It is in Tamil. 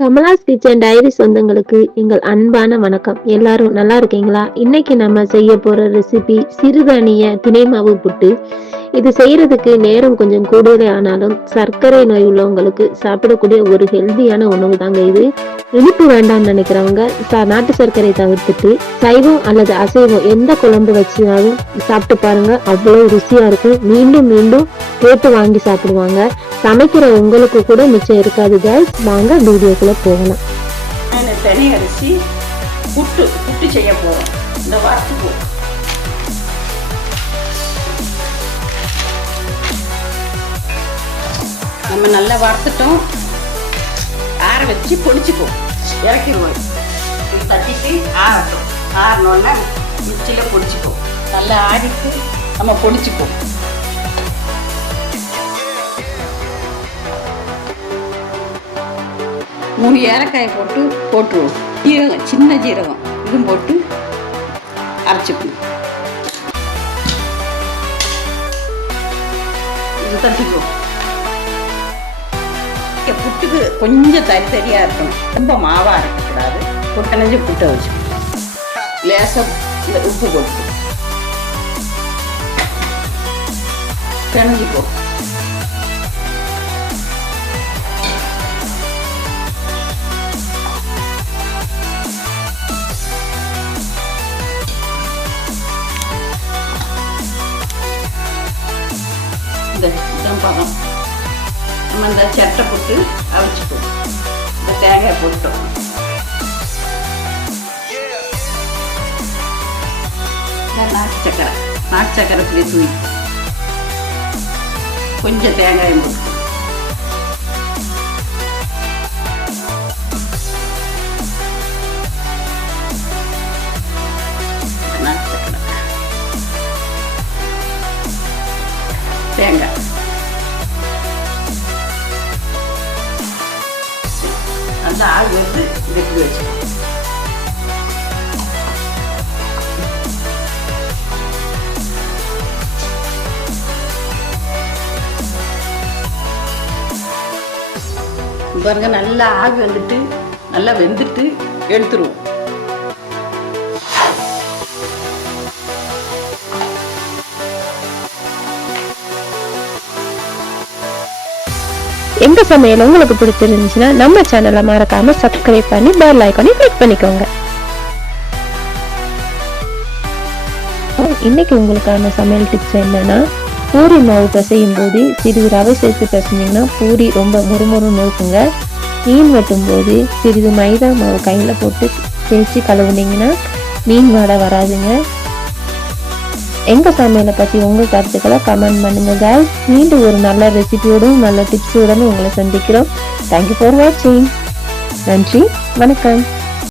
கமலாஸ் கிச்சன் டைரி சொந்தங்களுக்கு எங்கள் அன்பான வணக்கம். எல்லாரும் நல்லா இருக்கீங்களா? இன்னைக்கு நம்ம செய்ய போற ரெசிபி சிறுதானிய திணை மாவு புட்டு. இது செய்யறதுக்கு நேரம் கொஞ்சம் கூடுதலே ஆனாலும் சர்க்கரை நோய் உள்ளவங்களுக்கு சாப்பிடக்கூடிய ஒரு ஹெல்தியான உணவு தாங்க இது. இனிப்பு வேண்டாம்னு நினைக்கிறவங்க நாட்டு சர்க்கரை தவிர்த்துட்டு சைவம் அல்லது அசைவம் எந்த குழம்பு வச்சினாலும் சாப்பிட்டு பாருங்க. அவ்வளவு ருசியா இருக்கும். மீண்டும் மீண்டும் கேட்டு வாங்கி சாப்பிடுவாங்க. சமைக்கிற உங்களுக்கு கூட மிச்சம் இருக்காது கேஸ். வாங்க வீடியோக்குள்ள போகலாம். தனி அரிசி புட்டு புட்டு செய்ய போறோம். இந்த வறுத்துக்குவோம். நம்ம நல்லா வறுத்துட்டோம். ஆற வச்சு பொடிச்சுக்குவோம். இறக்கிடுவோம். இது தட்டிட்டு ஆறட்டும். ஆறினோன்னா மிக்சியில் பொடிச்சுக்குவோம். நல்லா ஆறிட்டு நம்ம பொடிச்சுக்குவோம். மூணு ஏலக்காயை போட்டுருவோம். ஜீரகம், சின்ன ஜீரகம் இதுவும் போட்டு அரைச்சிக்கணும். இது தட்டிக்குவோம். புட்டுக்கு கொஞ்சம் தரியாக இருக்கணும். ரொம்ப மாவாக அரைக்கக்கூடாது. பொட்டனஞ்சு புட்டை வச்சு லேசாக இந்த உப்பு போட்டு பிணைஞ்சிக்குவோம். இதான் பதம். நம்ம இந்த சட்டை போட்டு அவிச்சுப்போம். இந்த தேங்காய் போட்டோம். நாட்டு சக்கரை புளி தூவி கொஞ்சம் தேங்காயும் போட்டு நாட்டு சக்கரை தேங்காய் அந்த ஆள் வந்து இப்படி வச்சுக்கணும். பாருங்க, நல்லா ஆவி வந்துட்டு நல்லா வெந்துட்டு எடுத்துருவோம். எங்க சமையல் உங்களுக்கு பிடிச்சிருந்துச்சுன்னா நம்ம சேனலை மறக்காம சப்ஸ்கிரைப் பண்ணி பெல் ஐகானை கிளிக் பண்ணிக்கோங்க. இன்னைக்கு உங்களுக்கான சமையல் டிப்ஸ் என்னன்னா, பூரி மாவு பிசையும் போது சிறிது ரவை சேர்த்து பிசைஞ்சிங்கன்னா பூரி ரொம்ப முறுமுறுன்னு இருக்குங்க. மீன் வெட்டும் போது சிறிது மைதா மாவு கையில் போட்டு தேய்ச்சி கழுவுனீங்கன்னா மீன் வாடை வராதுங்க. எங்க சமையலை பத்தி உங்க கருத்துக்களை கமெண்ட் பண்ணுங்க guys. மீண்டும் ஒரு நல்ல ரெசிபியோடும் நல்ல டிப்ஸோடும் உங்களை சந்திக்கிறோம். தேங்க்யூ ஃபார் வாட்சிங். நன்றி, வணக்கம்.